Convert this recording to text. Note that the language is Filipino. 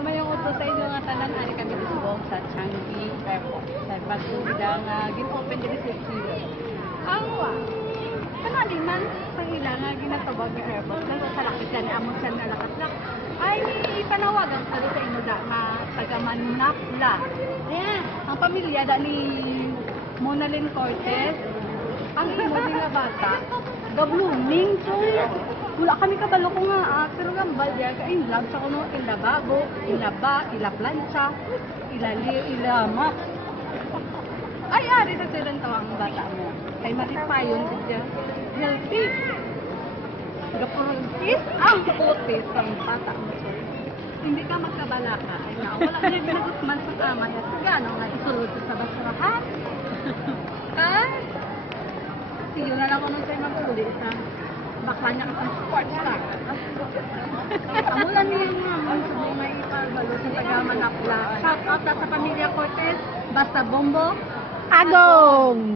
Mamayong uto sa inyo nga tanan ani kami disubong sa Changi Airport. Sa bagong nga gin-open diri sa Chile. Ang kanaliman sa ila nga ginatawag nga airport lang sa lakit ni amon sa nalakat ay ipanawagan sa sa inyo da nga taga Manakla. Yeah. Ang pamilya da ni Monalyn Cortez, ang imo nga bata, ga-blooming. So, wala kami kabalo ko nga, pero gambal diya ka in love sa kuno ila bago, ila ba, ila plancha, ila mak. Ay, ari sa silang tawang bata mo. Kay matipayon siya. Healthy. Gapuruntis ang putis ang bata mo. Hindi ka magkabala ka. Ay na, wala ka yung pinagusman sa kama. At gano'n nga isulod sa basurahan. Ay, siyo na lang ko nung sa'yo maguli sa bakla niya kasang sports car. Amulan niya nga sa mga iparbalo sa taga-Manakla. Shout out sa pamilya Cortez, basta bombo, Agong!